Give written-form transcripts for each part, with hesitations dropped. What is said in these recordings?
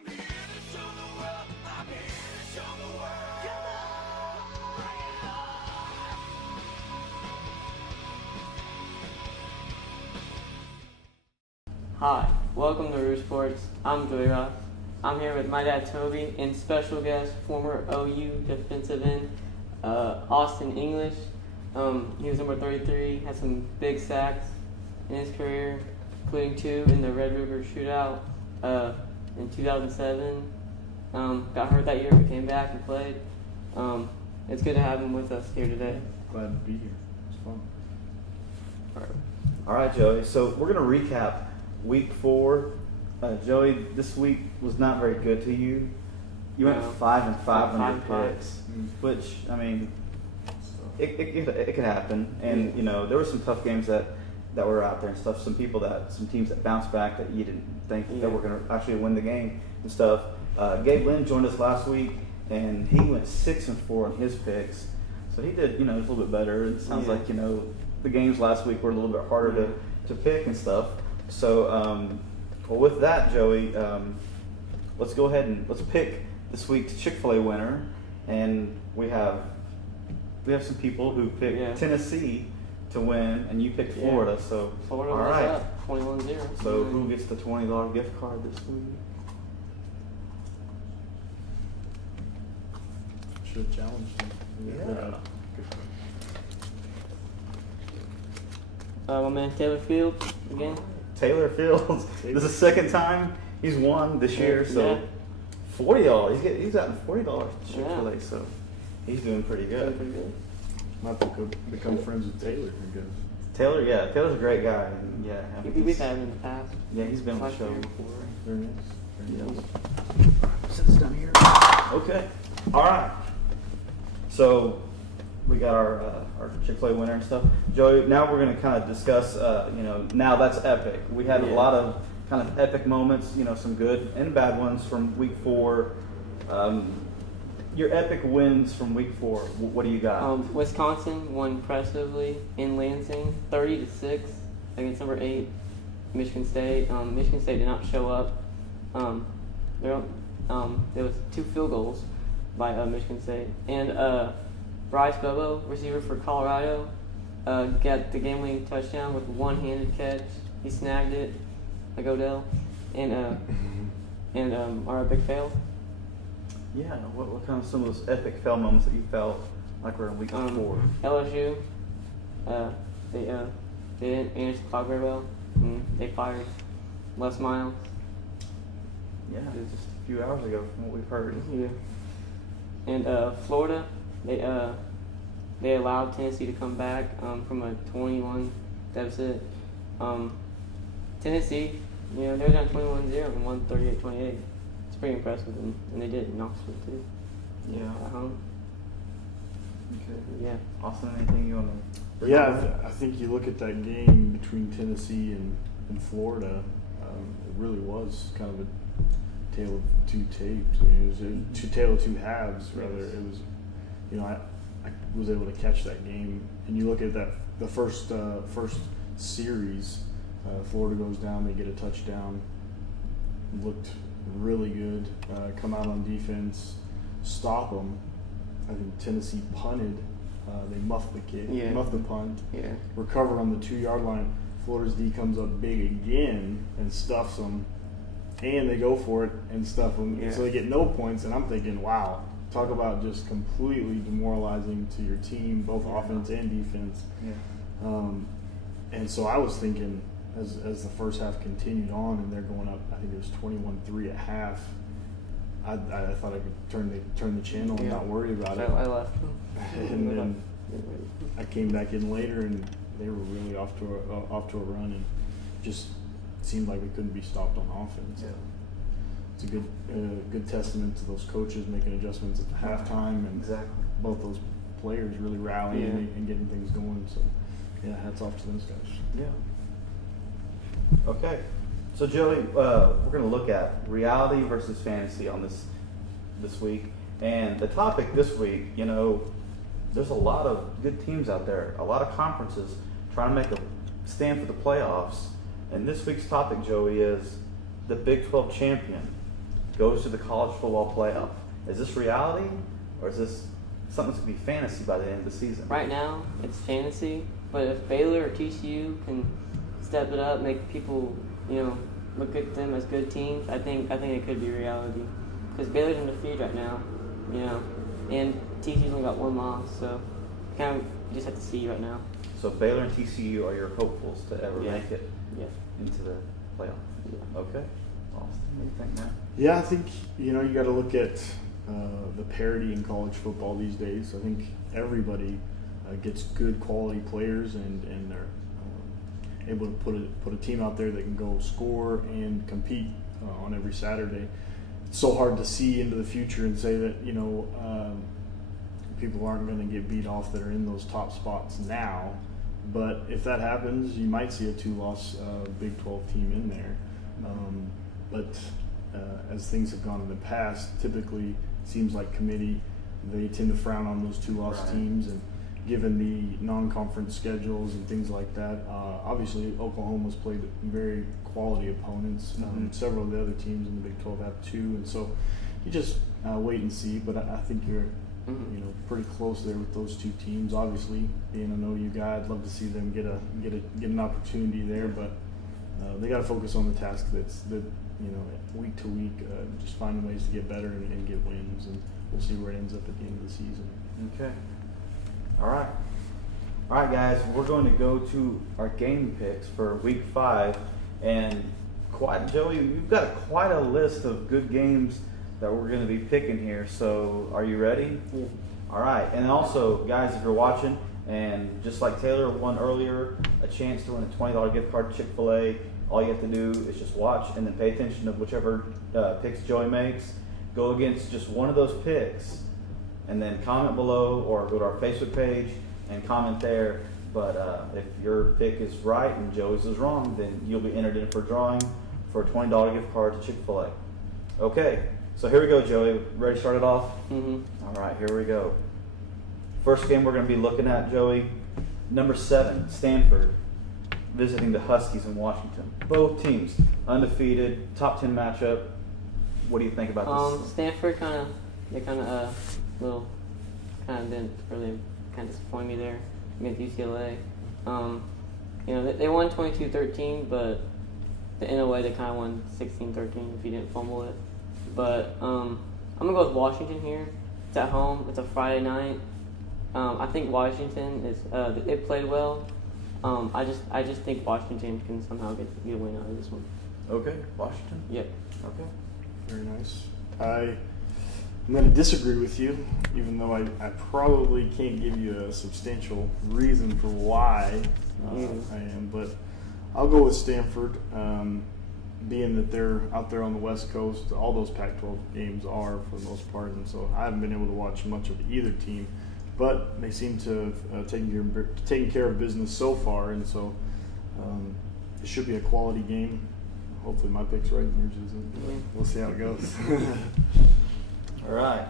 I'm here to show the world. I'm here to show the world. Come on, bring it on. Hi, welcome to RooSports. I'm Joey Ross. I'm here with my dad Toby and special guest, former OU defensive end, Auston English. He was number 33, had some big sacks in his career, including 2 in the Red River Shootout in 2007. Got hurt that year, but came back and played. It's good to have him with us here today. Glad to be here. It's fun. All right, Joey. So we're going to recap Week 4. Joey, this week was not very good to you. You went 5-5 on your picks, which, I mean, it could happen. And, you know, there were some tough games that were out there and stuff. Some teams that bounced back that you didn't think that were going to actually win the game and stuff. Gabe Lynn joined us last week, and he went 6-4 on his picks. So he did, a little bit better. It sounds like, the games last week were a little bit harder to pick and stuff. So, well, with that, Joey, let's go ahead and let's pick this week's Chick-fil-A winner. And we have some people who picked Tennessee to win, and you picked Florida. So Florida all right, up 21-0. So who gets the $20 gift card this week? Should have challenged him. Yeah. My man Taylor Fields again. Taylor Fields. This is the second time he's won this year, so $40. He's gotten $40 at Chick-fil-A, so he's doing pretty good. Might have to become friends with Taylor because Taylor's a great guy. And We've had him in the past. Yeah, he's been on the Last show year. before. very nice. Very nice. Sit this down here. Okay. All right. So we got our Chick-fil-A winner and stuff. Joey, now we're going to kind of discuss, now that's epic. We had a lot of kind of epic moments, some good and bad ones from Week 4. Your epic wins from Week 4, what do you got? Wisconsin won impressively in Lansing, 30-6 against number 8, Michigan State. Michigan State did not show up. There was 2 field goals by Michigan State, and Bryce Bobo, receiver for Colorado, got the game-winning touchdown with one-handed catch. He snagged it, like Odell, and our big fail. Yeah, what kind of some of those epic fail moments that you felt like were in Week 4? LSU, they didn't manage the clock very well. They fired Les Miles. Yeah, it was just a few hours ago from what we've heard. Yeah. And Florida, they allowed Tennessee to come back from a 21 deficit. Tennessee, they're down 21-0 and won 38-28. It's pretty impressive, and they did in Knoxville too. Yeah. At home. Okay. Yeah. Austin, anything you want to? Yeah, I think you look at that game between Tennessee and Florida. It really was kind of a tale of two tapes. I mean, it was a tale of two halves, rather. It was, I was able to catch that game, and you look at the first series. Florida goes down, they get a touchdown. Looked really good. Come out on defense, stop them. I think Tennessee punted. They muffed the kick, muffed the punt. Yeah. Recover on the 2-yard line. Florida's D comes up big again and stuffs them, and they go for it and stuff them. Yeah. So they get no points. And I'm thinking, wow, talk about just completely demoralizing to your team, both offense and defense. Yeah. And so I was thinking, as the first half continued on, and they're going up, I think it was 21-3 at half. I thought I could turn the channel and not worry about it. I left. And then I came back in later, and they were really off to a run, and just seemed like we couldn't be stopped on offense. Yeah. It's a good testament to those coaches making adjustments at the halftime, and both those players really rallying and getting things going. So, yeah, hats off to those guys. Yeah. Okay. So, Joey, we're going to look at reality versus fantasy on this week. And the topic this week, there's a lot of good teams out there, a lot of conferences trying to make a stand for the playoffs. And this week's topic, Joey, is the Big 12 champion goes to the college football playoff. Is this reality, or is this something that's going to be fantasy by the end of the season? Right now, it's fantasy, but if Baylor or TCU can step it up, make people, look at them as good teams, I think it could be reality. Because Baylor's undefeated right now, and TCU's only got one loss, so kind of you just have to see right now. So Baylor and TCU are your hopefuls to ever Yeah. make it Yeah. into the playoff. Yeah. Okay. Austin, what do you think, man? Yeah, I think you got to look at the parity in college football these days. I think everybody gets good quality players, and they're able to put a team out there that can go score and compete on every Saturday. It's so hard to see into the future and say that people aren't going to get beat off that are in those top spots now. But if that happens, you might see a 2-loss Big 12 team in there. But as things have gone in the past, typically it seems like committee, they tend to frown on those 2-loss Right. teams. And given the non-conference schedules and things like that, obviously Oklahoma's played very quality opponents. Several of the other teams in the Big 12 have too. And so you just wait and see. But I think you're pretty close there with those two teams. Obviously, being an OU guy, I'd love to see them get an opportunity there, but they got to focus on the task that week to week, just finding ways to get better and get wins, and we'll see where it ends up at the end of the season. Okay. All right, guys. We're going to go to our game picks for Week 5, and Joey, you've got quite a list of good games that we're going to be picking here. So, are you ready? Yeah. All right. And also, guys, if you're watching, and just like Taylor won earlier, a chance to win a $20 gift card to Chick-fil-A, all you have to do is just watch and then pay attention to whichever picks Joey makes. Go against just one of those picks, and then comment below or go to our Facebook page and comment there. But if your pick is right and Joey's is wrong, then you'll be entered in for a drawing for a $20 gift card to Chick-fil-A. Okay. So here we go, Joey. Ready to start it off? Mm-hmm. All right, here we go. First game we're going to be looking at, Joey, number 7, Stanford, visiting the Huskies in Washington. Both teams undefeated, top 10 matchup. What do you think about this? Stanford didn't really disappoint me there against UCLA. They won 22-13, but in a way they kind of won 16-13 if you didn't fumble it. But I'm gonna go with Washington here. It's at home. It's a Friday night. I think Washington it played well. I just think Washington can somehow get a win out of this one. Okay, Washington. Yep. Okay. Very nice. I'm going to disagree with you, even though I probably can't give you a substantial reason for why I am. But I'll go with Stanford, being that they're out there on the West Coast. All those Pac-12 games are, for the most part, and so I haven't been able to watch much of either team. But they seem to have taken care of business so far, and so it should be a quality game. Hopefully my pick's right and yours isn't. But we'll see how it goes. All right.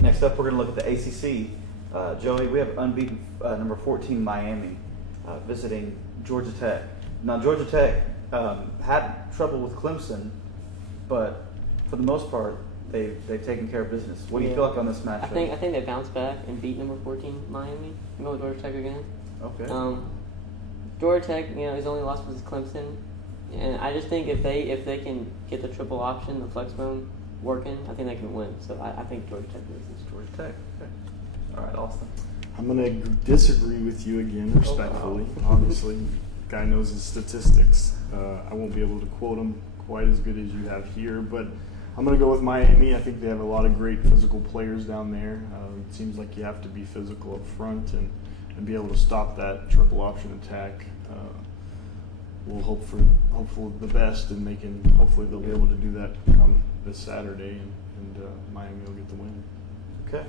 Next up, we're going to look at the ACC. Joey, we have unbeaten number 14 Miami visiting Georgia Tech. Now, Georgia Tech had trouble with Clemson, but for the most part, they've taken care of business. What do you feel like on this matchup? I think they bounced back and beat number 14 Miami. I'm going with Georgia Tech again. Okay. Georgia Tech, his only loss was Clemson, and I just think if they can get the triple option, the flex bone working, I think they can win. So I think Georgia Tech loses. Georgia Tech. Okay. All right, Austin. I'm going to disagree with you again, respectfully. Obviously, guy knows his statistics. I won't be able to quote him quite as good as you have here, but I'm going to go with Miami. I think they have a lot of great physical players down there. It seems like you have to be physical up front and be able to stop that triple option attack. We'll hope for the best, and hopefully they'll be able to do that come this Saturday, and Miami will get the win. Okay.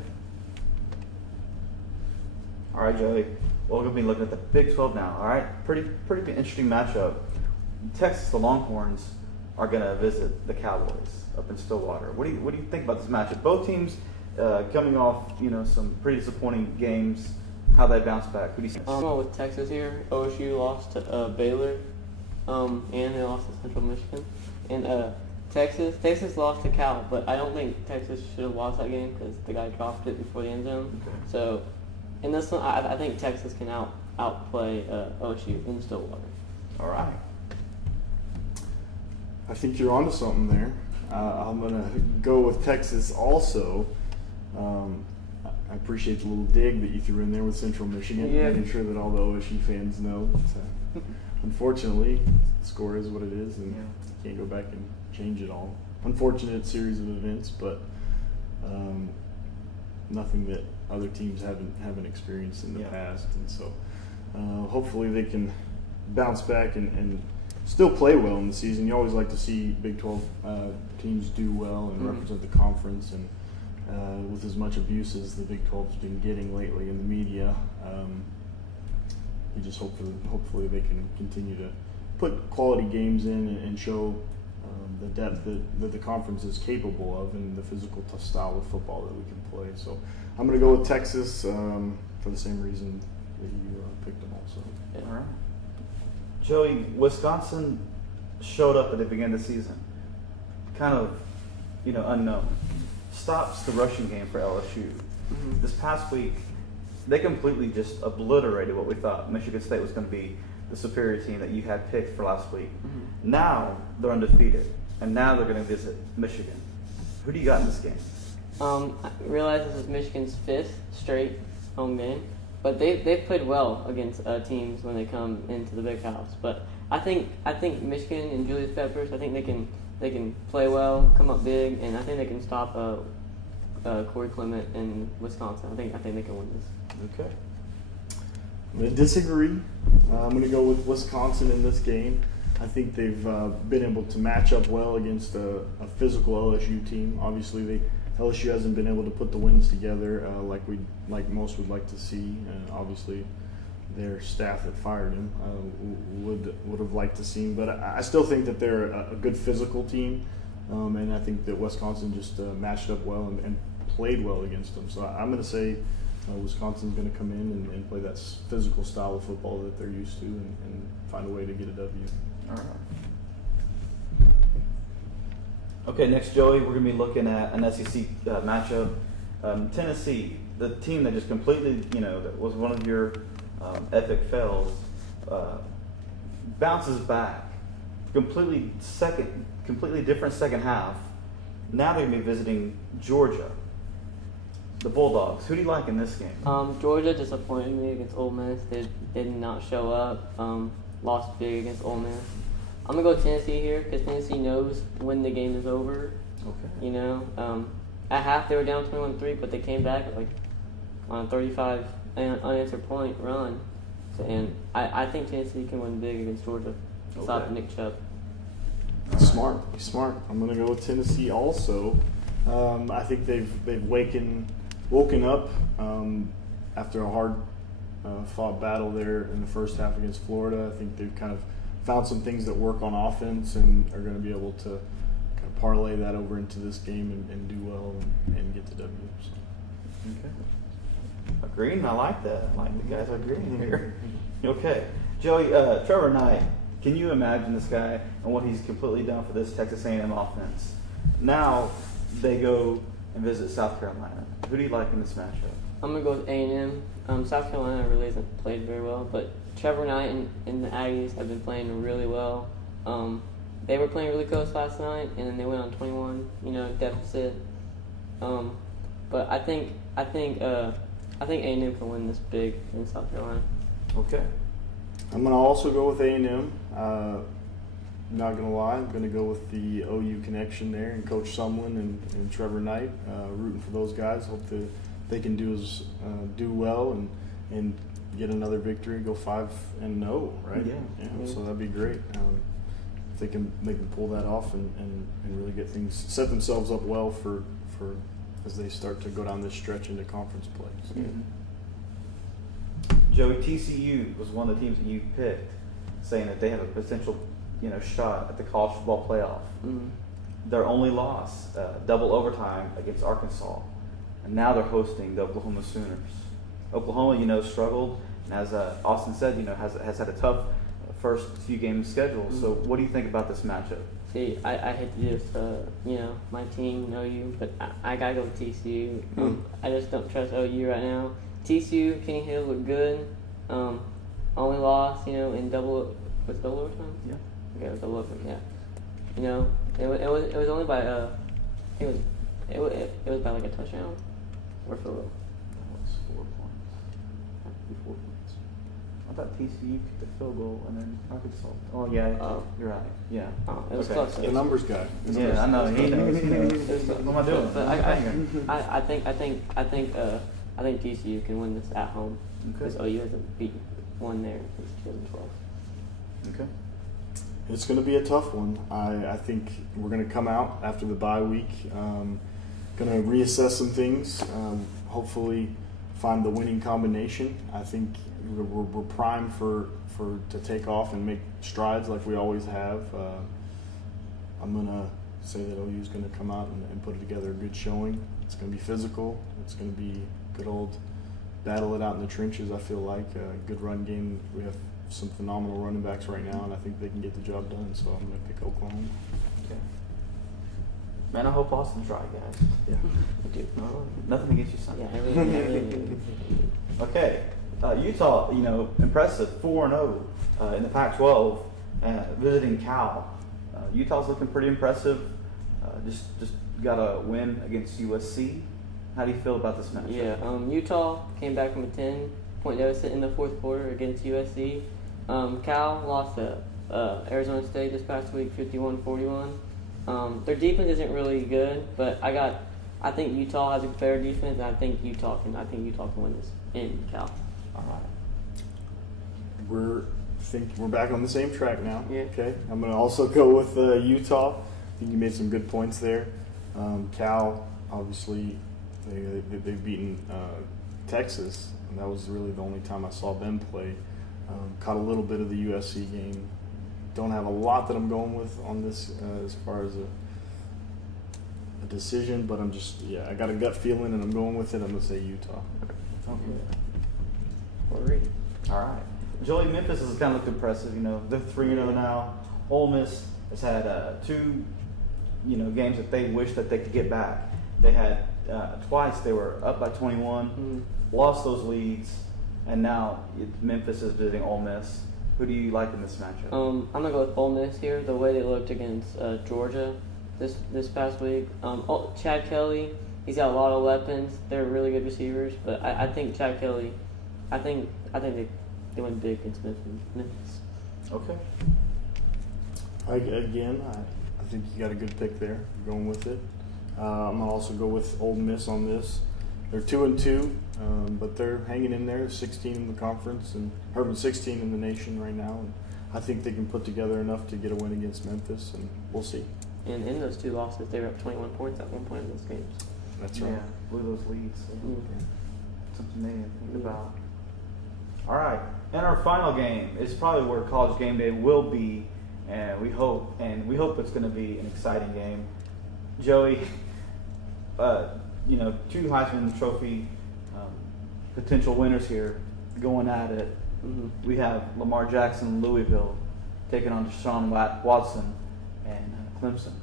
All right, Joey. Well, we're going to be looking at the Big 12 now. All right, pretty interesting matchup. Texas, the Longhorns, are going to visit the Cowboys up in Stillwater. What do you think about this matchup? Both teams coming off some pretty disappointing games. How they bounce back? Who do you think? I'm going with Texas here. OSU lost to Baylor, and they lost to Central Michigan. And Texas lost to Cal, but I don't think Texas should have lost that game because the guy dropped it before the end zone. Okay. So in this one, I think Texas can outplay OSU in Stillwater. All right. I think you're onto something there. I'm going to go with Texas also. I appreciate the little dig that you threw in there with Central Michigan, Yeah. making sure that all the OSU fans know that, unfortunately, the score is what it is, and you can't go back and change it all. Unfortunate series of events, but nothing that other teams haven't experienced in the past, and so hopefully they can bounce back and still play well in the season. You always like to see Big 12 teams do well and represent the conference, and with as much abuse as the Big 12's been getting lately in the media, you just hopefully they can continue to put quality games in and show the depth that the conference is capable of and the physical style of football that we can play. So I'm going to go with Texas for the same reason that you picked them also. Yeah. All right. Joey, Wisconsin showed up at the beginning of the season, kind of, unknown. Stops the rushing game for LSU. Mm-hmm. This past week, they completely just obliterated what we thought Michigan State was going to be the superior team that you had picked for last week. Mm-hmm. Now they're undefeated, and now they're going to visit Michigan. Who do you got in this game? I realize this is Michigan's 5th straight home game, but they've played well against teams when they come into the Big House. But I think Michigan and Julius Peppers, I think they can play well, come up big, and I think they can stop Corey Clement in Wisconsin. I think they can win this. Okay. I'm going to disagree. I'm going to go with Wisconsin in this game. I think they've been able to match up well against a physical LSU team. Obviously, LSU hasn't been able to put the wins together like most would like to see. And obviously, their staff that fired him would have liked to see him. But I still think that they're a good physical team, and I think that Wisconsin just matched up well and played well against them. So I'm going to say Wisconsin's going to come in and play that physical style of football that they're used to and find a way to get a W. All right. Okay, next, Joey, we're going to be looking at an SEC matchup. Tennessee, the team that just completely, that was one of your epic fails, bounces back. Completely different second half. Now they're going to be visiting Georgia. The Bulldogs. Who do you like in this game? Georgia disappointed me against Ole Miss. They did not show up. Lost big against Ole Miss. I'm gonna go Tennessee here because Tennessee knows when the game is over. Okay. At half they were down 21-3, but they came back on a 35 unanswered point run. So, and I think Tennessee can win big against Georgia. Stop Nick Chubb. Smart. I'm going to go with Tennessee also. I think they've woken up after a hard fought battle there in the first half against Florida. I think they've kind of found some things that work on offense and are going to be able to kind of parlay that over into this game and do well and get the W. So. Okay. Agreeing. I like that. I like the guys agreeing here. Okay. Joey, Trevor Knight, can you imagine this guy and what he's completely done for this Texas A&M offense? Now they go and visit South Carolina. Who do you like in this matchup? I'm going to go with A&M. South Carolina really hasn't played very well, but Trevor Knight and the Aggies have been playing really well. They were playing really close last night, and then they went on 21, deficit. But I think A&M can win this big in South Carolina. Okay. I'm going to also go with A&M. Not going to lie, I'm going to go with the OU connection there and Coach Sumlin and Trevor Knight. Rooting for those guys. Hope that they can do well and get another victory, go 5-0, right? Yeah. So that'd be great. If they can pull that off and really get things, set themselves up well for as they start to go down this stretch into conference play. So. Mm-hmm. Joey, TCU was one of the teams that you picked, saying that they have a potential, shot at the college football playoff. Mm-hmm. Their only loss, double overtime against Arkansas, and now they're hosting the Oklahoma Sooners. Oklahoma, struggled, and as Auston said, has had a tough first few games scheduled. So what do you think about this matchup? See, I hate to just, my team, OU, but I gotta go with TCU. I just don't trust OU right now. TCU, Kenny Hill looked good. Only lost, in double overtime? Yeah. Okay, it was double overtime, yeah. It was only by, it was by like a touchdown or field goal. That was 4 points. 4 points. I thought TCU kicked the field goal and then Arkansas. Oh yeah, you're right. Yeah. It was Okay. close. The numbers guy. Yeah, I know. He knows. What am I doing? But I think TCU can win this at home because OU hasn't beaten one there since 2012. Okay. It's going to be a tough one. I think we're going to come out after the bye week, going to reassess some things, hopefully find the winning combination. I think we're primed to take off and make strides like we always have. I'm going to say that OU is going to come out and put together a good showing. It's going to be physical. It's going to be good old battle it out in the trenches, I feel like. A good run game. We have some phenomenal running backs right now, and I think they can get the job done. So I'm going to pick Oklahoma. Okay. Man, I hope Auston's right, guys. Yeah. Dude, Nothing against you, son. yeah, I really Okay. Utah, impressive, 4-0 in the Pac-12, visiting Cal. Utah's looking pretty impressive. Just got a win against USC. How do you feel about this match? Yeah, Utah came back from a 10-point deficit in the fourth quarter against USC. Cal lost to Arizona State this past week, 51-41. Their defense isn't really good, but I think Utah has a better defense, and I think Utah can win this in Cal. All right. We're back on the same track now. Yeah. Okay. I'm going to also go with Utah. I think you made some good points there. Cal, obviously, they've beaten Texas, and that was really the only time I saw them play. Caught a little bit of the USC game. Don't have a lot that I'm going with on this as far as a decision, but I got a gut feeling, and I'm going with it. I'm going to say Utah. Okay. All right. Joey, Memphis has kind of looked impressive. They're 3-0 now. Ole Miss has had 2, games that they wish that they could get back. They had twice they were up by 21, lost those leads, and now Memphis is visiting Ole Miss. Who do you like in this matchup? I'm gonna go with Ole Miss here. The way they looked against Georgia this past week. Chad Kelly, he's got a lot of weapons. They're really good receivers, but I think Chad Kelly, I think they win big against Memphis. Okay. I think you got a good pick there. Going with it. I'm gonna also go with Ole Miss on this. They're 2-2, but they're hanging in there. 16 in the conference and 16 in the nation right now. And I think they can put together enough to get a win against Memphis, and we'll see. And in those 2 losses, they were up 21 points at one point in those games. That's right. Yeah, blew those leads. So something they didn't think about. All right, and our final game is probably where College Game Day will be, and we hope it's going to be an exciting game. Joey, 2 Heisman Trophy potential winners here going at it. We have Lamar Jackson, Louisville, taking on Deshaun Watson and Clemson.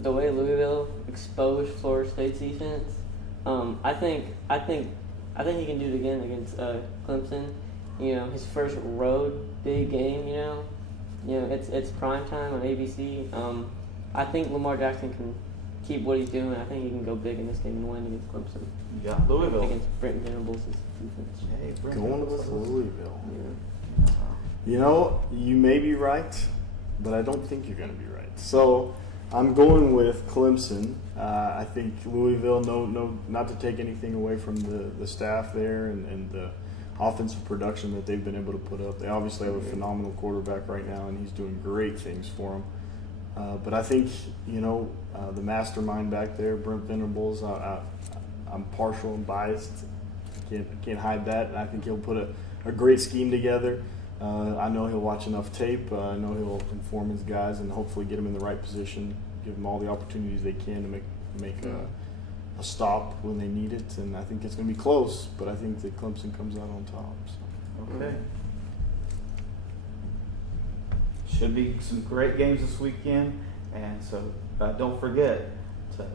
The way Louisville exposed Florida State's defense, I think he can do it again against Clemson. His first road big game. It's prime time on ABC. I think Lamar Jackson can keep what he's doing. I think he can go big in this game and win against Clemson. Yeah, Louisville against Brent Venables' defense. Hey, Going with Louisville. Yeah. You may be right, but I don't think you're going to be right. So I'm going with Clemson. I think Louisville, no, not to take anything away from the staff there and the offensive production that they've been able to put up. They obviously have a phenomenal quarterback right now, and he's doing great things for them. But I think, the mastermind back there, Brent Venables, I'm partial and biased. Can't hide that. I think he'll put a great scheme together. I know he'll watch enough tape. I know he'll inform his guys and hopefully get them in the right position, give them all the opportunities they can to make a stop when they need it. And I think it's going to be close, but I think that Clemson comes out on top. So. Okay. should be some great games this weekend. And so don't forget to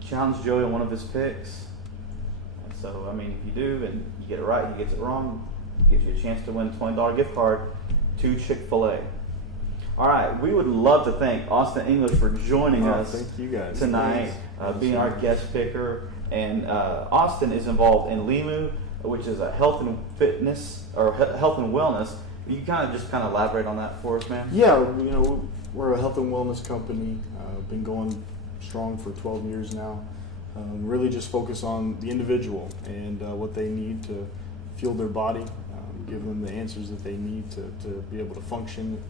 challenge Joey on one of his picks. And so, I mean, if you do and you get it right, he gets it wrong, it gives you a chance to win a $20 gift card to Chick-fil-A. All right, we would love to thank Auston English for joining us thank you guys. tonight, being our guest picker. And Auston is involved in Limu, which is a health and fitness or health and wellness. You kind of elaborate on that for us, man? Yeah, we're a health and wellness company. Been going strong for 12 years now. Really just focus on the individual and what they need to fuel their body, give them the answers that they need to be able to function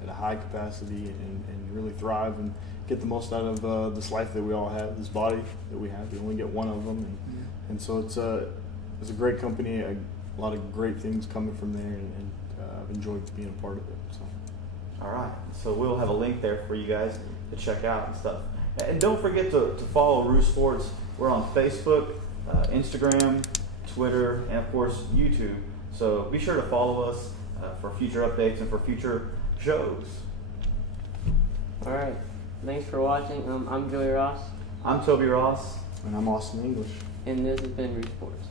at a high capacity and really thrive and get the most out of this life that we all have, this body that we have. We only get one of them, and so it's a great company. A lot of great things coming from there, and I've enjoyed being a part of it. So. All right, so we'll have a link there for you guys to check out and stuff. And don't forget to follow RooSports. We're on Facebook, Instagram, Twitter, and of course YouTube. So be sure to follow us for future updates and for future shows. All right. Thanks for watching. I'm Joey Ross. I'm Toby Ross. And I'm Auston English. And this has been RooSports.